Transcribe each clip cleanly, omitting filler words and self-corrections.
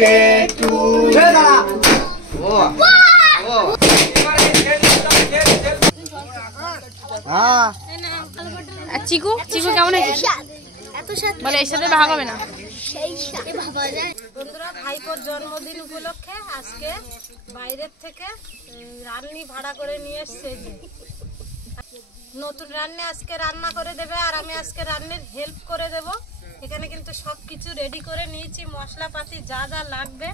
birthday to you. চিকু চিকু কেমন হয়েছে? বলে এর সাথে ভাগ হবে না। বন্ধুরা, ভাইপোর জন্মদিন উপলক্ষে আজকে বাইরের থেকে রান্নি ভাড়া করে নিয়ে এসছে। নতুন রান্না আজকে রান্না করে দেবে আর আমি আজকে রান্নার হেল্প করে দেব। এখানে কিন্তু সব কিছু রেডি করে নিয়েছি, মশলাপাতি যা যা লাগবে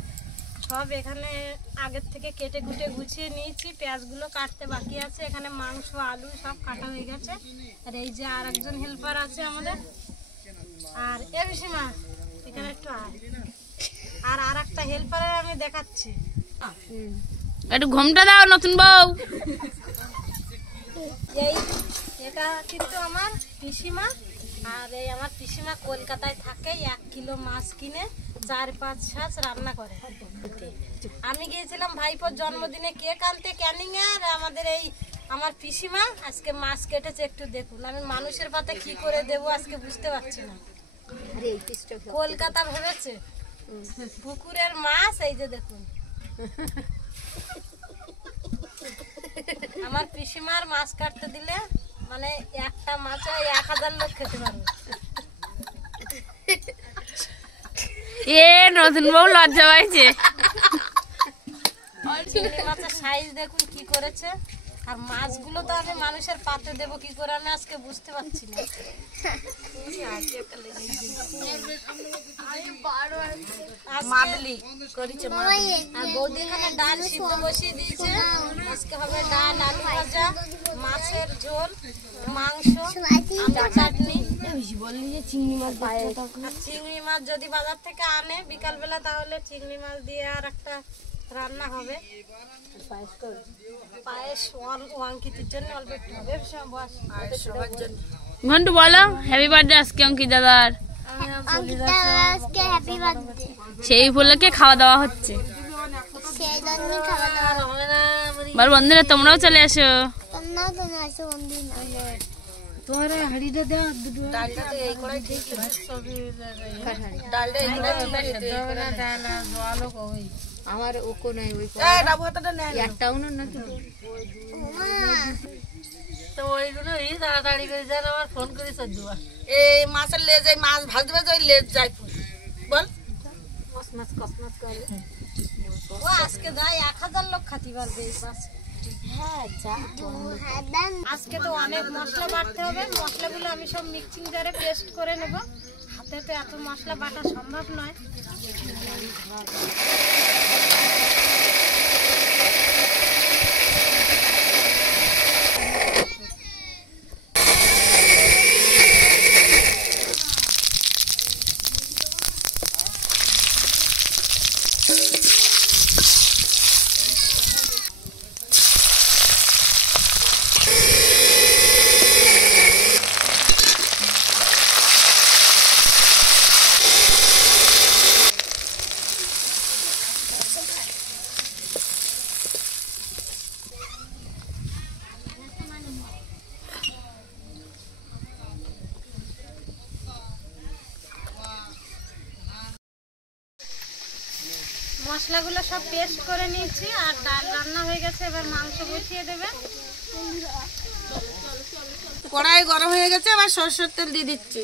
সব এখানে আগের থেকে কেটে কুটে গুছিয়ে নিয়েছি। পেঁয়াজগুলো কাটতে বাকি আছে, এখানে মাংস আলু সব কাটা হয়ে গেছে। আর এই যে আর একজন হেল্পার আছে আমাদের। আর এ বিশিমা এখানে একটু আর একটা হেল্পারের আমি দেখাচ্ছি। একটু ঘুমটা দাও নতুন বউ। এই এটা কিন্তু আমার পিসিমা, আর এই আমার পিসিমা কলকাতায় থাকে। 1 কিলো মাছ কিনে 4-5 শাস রান্না করে। আমি গিয়েছিলাম ভাইপোর জন্মদিনে কেক আনতে ক্যানিং এ, আর আমাদের এই আমার পিসিমা আজকে মাছ কেটেছে। একটু দেখুন, আমি মানুষের পাতে কি করে দেব আজকে বুঝতে পারছি না। কলকাতা ভেবেছে পুকুরের মাছ, এই যে দেখুন আমার পিসিমার মাছ কাটতে দিলে মানে একটা মাছ 1000 লোক খেতে পারবে। এ নতুন বউ লজ্জা পাইছে। চিংড়ি মাছের সাইজ দেখুন কি করেছে। আর মাছগুলো তো আমি মানুষের পাতে দেব কি করে আমি আজকে বুঝতে পারছি না। আর বৌদি এখানে ডাল সিদ্ধ বসিয়ে দিয়েছে। আজকে হবে ডাল, আলু ভাজা, মাছের ঝোল, মাংস, আমের চাটনি। চিংড়ি মাছ যদি বাজার থেকে আনে বিকালবেলা তাহলে চিংড়ি মাছ দিয়ে আর একটা রান্না হবে। পায়েস অঙ্কিতের জন্য অল্প একটু হবে। ঘন্টু বলো হ্যাপি বার্থডে আজকে অঙ্কিত দাদার। সেই উপলক্ষে খাওয়া দাওয়া হচ্ছে। বল বন্ধুরা তোমরাও চলে আসো। আমার ওকো নাই ওই একটাও না তো ওইগুলো তাড়াতাড়ি করে যান। আমার ফোন করে সদ্যুয়া এই মাছের লেজ, এই মাছ ভাজতে ভাজতে ওই লেজ যায় বল কসমাস করে। ও আজকে দাই 1000 লোক খাতি পারবে এই মাছ। আজকে তো অনেক মশলা বাটতে হবে। মশলাগুলো আমি সব মিক্সিং জারে পেস্ট করে নেব। হাতে তো এত মশলা বাটা সম্ভব নয়। মশলাগুলো সব পেস্ট করে নিয়েছি আর ডাল রান্না হয়ে গেছে। এবার মাংস বসিয়ে দেবে। কড়াই গরম হয়ে গেছে, আবার সরষের তেল দিয়ে দিচ্ছি।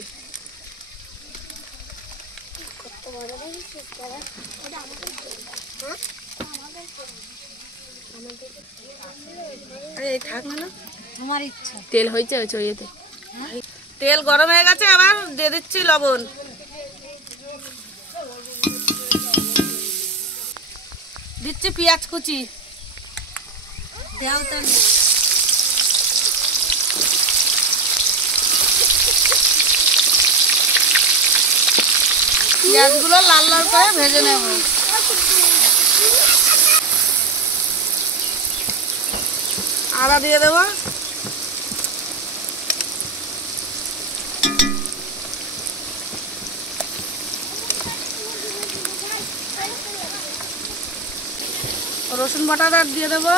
আমার ইচ্ছা। তেল হয়েছে চড়িয়েতে। তেল গরম হয়ে গেছে, আবার দিয়ে দিচ্ছি লবণ। দিচ্ছি পেঁয়াজ কুচি। দেও তাহলে। পেঁয়াজগুলো লাল লাল করে ভেজে নেব। আদা দিয়ে দেবো। রসুন বাটাটা দিয়ে দেবো।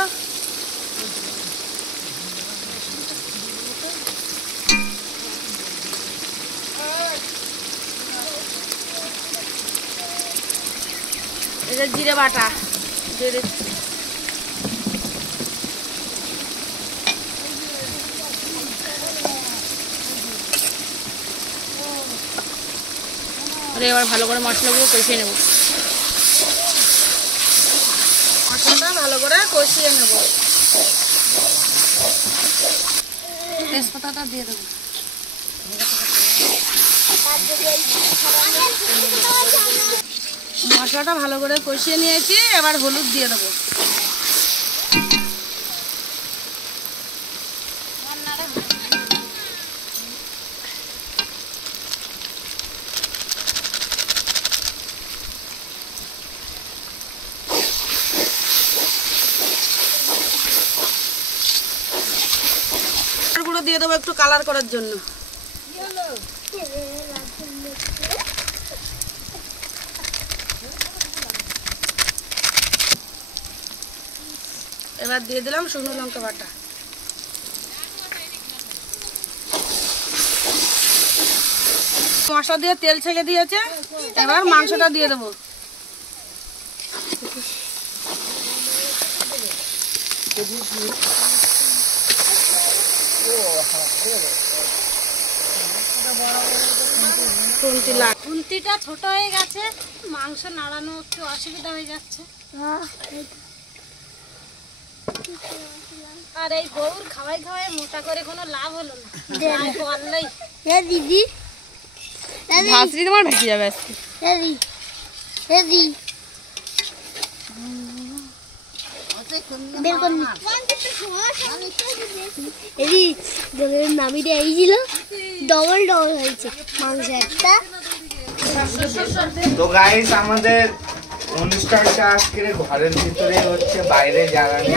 এটা জিরে বাটা দিয়ে দিচ্ছি। এবার ভালো করে মশলাগুলো কষিয়ে নেব। মশলাটা ভালো করে কষিয়ে নেব। তেজপাতাটা দিয়ে দেবো। মশলাটা ভালো করে কষিয়ে নিয়েছি, এবার হলুদ দিয়ে দেবো। গুঁড়ো দিয়ে দেবো একটু কালার করার জন্য। এবার দিয়ে দিলাম শুকনো লঙ্কা বাটা। মশলা দিয়ে তেল ছেঁকে দিয়েছে, এবার মাংসটা দিয়ে দেবো। খুন্তিটা ছোট হয়ে গেছে, মাংস নাড়ানো একটু অসুবিধা হয়ে যাচ্ছে। আর এই গরুর খাওয়াই খাওয়াই মোটা করে কোনো লাভ হলো না। দিদি ভাসরি তোমার ভেসে যাবে আজকে। নামিটা এই ছিল ডবল ডবল হয়েছে মাংস একটা। তো গাইস আমাদের অনুষ্ঠানটা আজকে ঘরের ভিতরে হচ্ছে, বাইরে জায়গা নেই।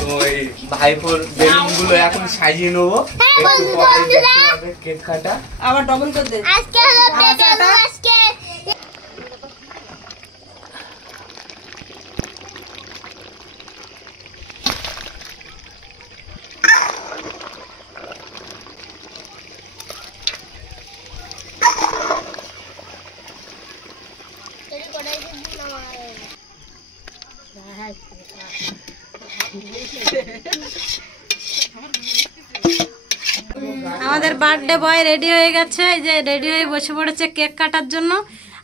তো এই ভাইপোর বেলুন গুলো এখন সাজিয়ে নেবো, একটু পরে দেখতে হবে কেক কাটা। আবার ডবল করে দে। আজকে হলো বেলুন, আজকে আমাদের বার্থডে বয় রেডি হয়ে গেছে, এই যে রেডি হয়ে বসে পড়েছে কেক কাটার জন্য।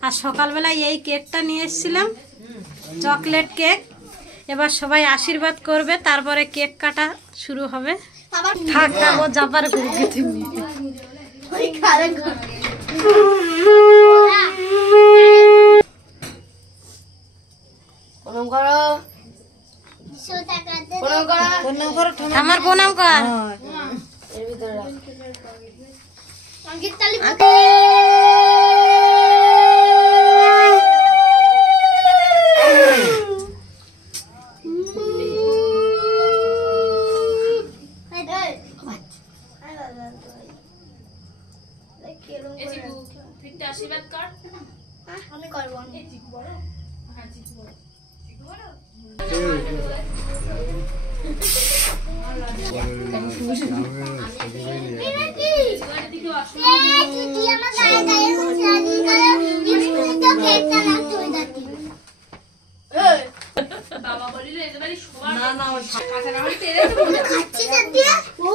আর সকালবেলায় এই কেকটা নিয়ে এসেছিলাম, চকলেট কেক। এবার সবাই আশীর্বাদ করবে, তারপরে কেক কাটা শুরু হবে। থাকবো যাবার আমার প্রণাম কর। আশীর্বাদ কর। আমি করবো। বাবা বলিল একেবারে সবার না না কাছে না হলে তেরে দেবো। খাচ্ছি সত্যি ও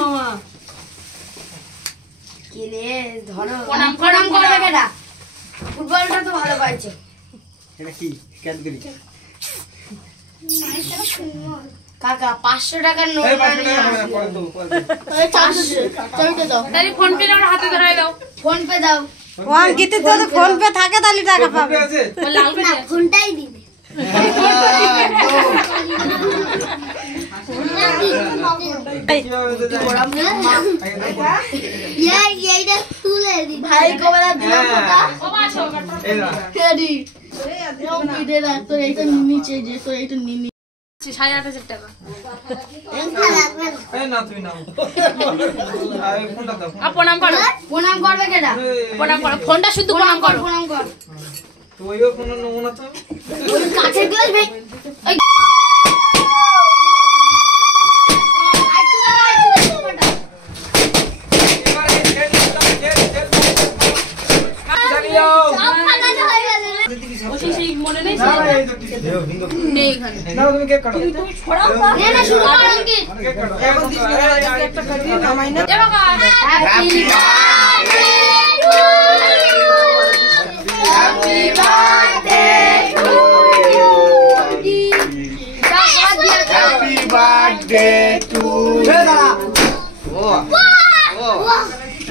মামা কি রে ধরো প্রণাম করবে কেডা? ফুটবলটা তো ভালো পাইছো। এটা কি ক্যাডবেরি? কাকা 500 টাকার নোট তাহলে ফোন পে দাও, হাতে ধরাই দাও। ফোন পে দাও। অঙ্কিত তো ফোন পে থাকে তাহলে টাকা পাবে। ও লাল করে না ফোনটাই দিবে। এইটা তুলে দি ভাই কবেলা দিলাম ওটা। ও মাছো এই না রেডি এইটা রাখ তো, এইটা নিচে যে তো এইটা নিনি 8,500 টাকা। এই না তুমি নাও। আরে ফোনটা দাও। আর প্রণাম করো। প্রণাম করবে কেডা? প্রণাম করো, ফোনটা শুধু প্রণাম করো। প্রণাম কর। তো ওইও ফোন নমুনা তো ওই কাছে গ্লাস ভাই এই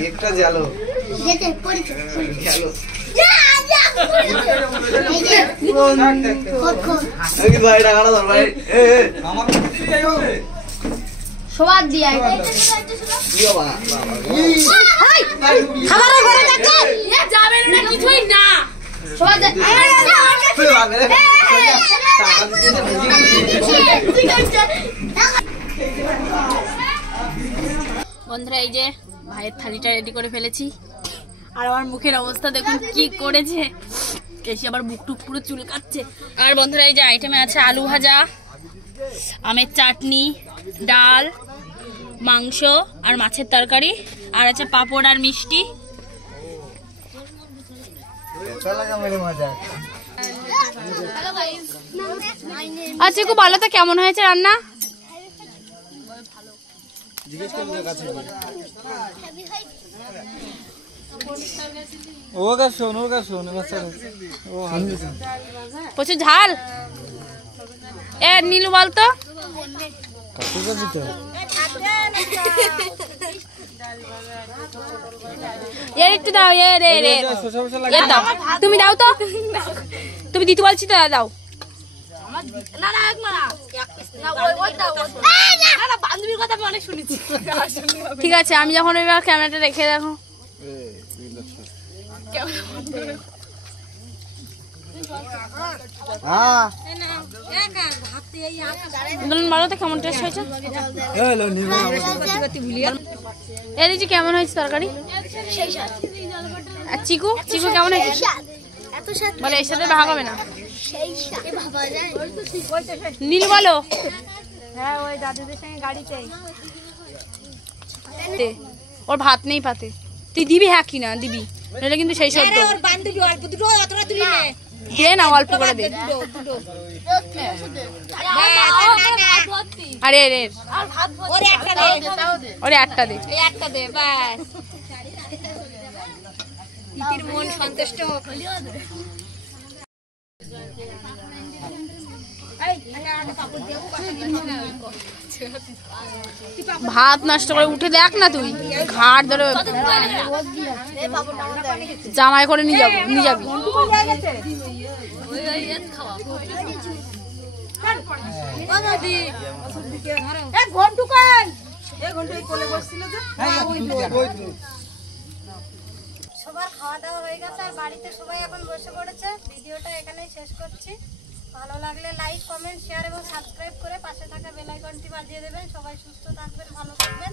একটা জালো সবার দিয়ে যাবেন না কিছুই না বন্ধুরা এই যে ভাইয়ের থালিটা রেডি করে ফেলেছি আর আমার মুখের অবস্থা দেখুন কি করেছে কেসি আবার মুখ টুক পুরো চুলকাচ্ছে আর বন্ধুরা এই যে আইটেমে আছে আলু ভাজা আমের চাটনি ডাল মাংস আর মাছের তরকারি আর আছে পাঁপড় আর মিষ্টি আচ্ছা খুব ভালো তো কেমন হয়েছে রান্না প্রচুর ঝাল এ নীলু বলতো একটু দাও দাও তুমি দাও তো তুমি দিতে বলছি তো দাও ঠিক আছে আমি যখন এবার ক্যামেরাটা রেখে দেখো বলো তো কেমন টেস্ট হয়েছে এই যে কেমন হয়েছে তরকারি আর চিকু চিকু কেমন হয়েছে বলে এর সাথে ভাগ হবে না নীল বলো ওর ভাত নেই পাতে তুই দিবি হ্যাঁ কি না দিবি নইলে কিন্তু সেই সব দে না অল্প করে দে আরে রে ওরে একটা দে মন সন্তুষ্ট হোক ভাত নষ্ট করে উঠে দেখ না তুই ঘাট ধরে জামাই করে নিয়ে যাবি সবার খাওয়া দাওয়া হয়ে গেছে আর বাড়িতে সবাই এখন বসে পড়েছে ভিডিওটা এখানেই শেষ করছি ভালো লাগলে লাইক কমেন্ট শেয়ার এবং সাবস্ক্রাইব করে পাশে থাকা বেল আইকনটি বাজিয়ে দেবেন সবাই সুস্থ থাকবেন ভালো থাকবেন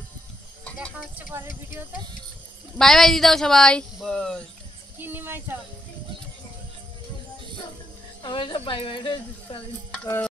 দেখা হচ্ছে পরের ভিডিওতে বাই বাই দিয়ে দাও সবাই কি নিমাই চাও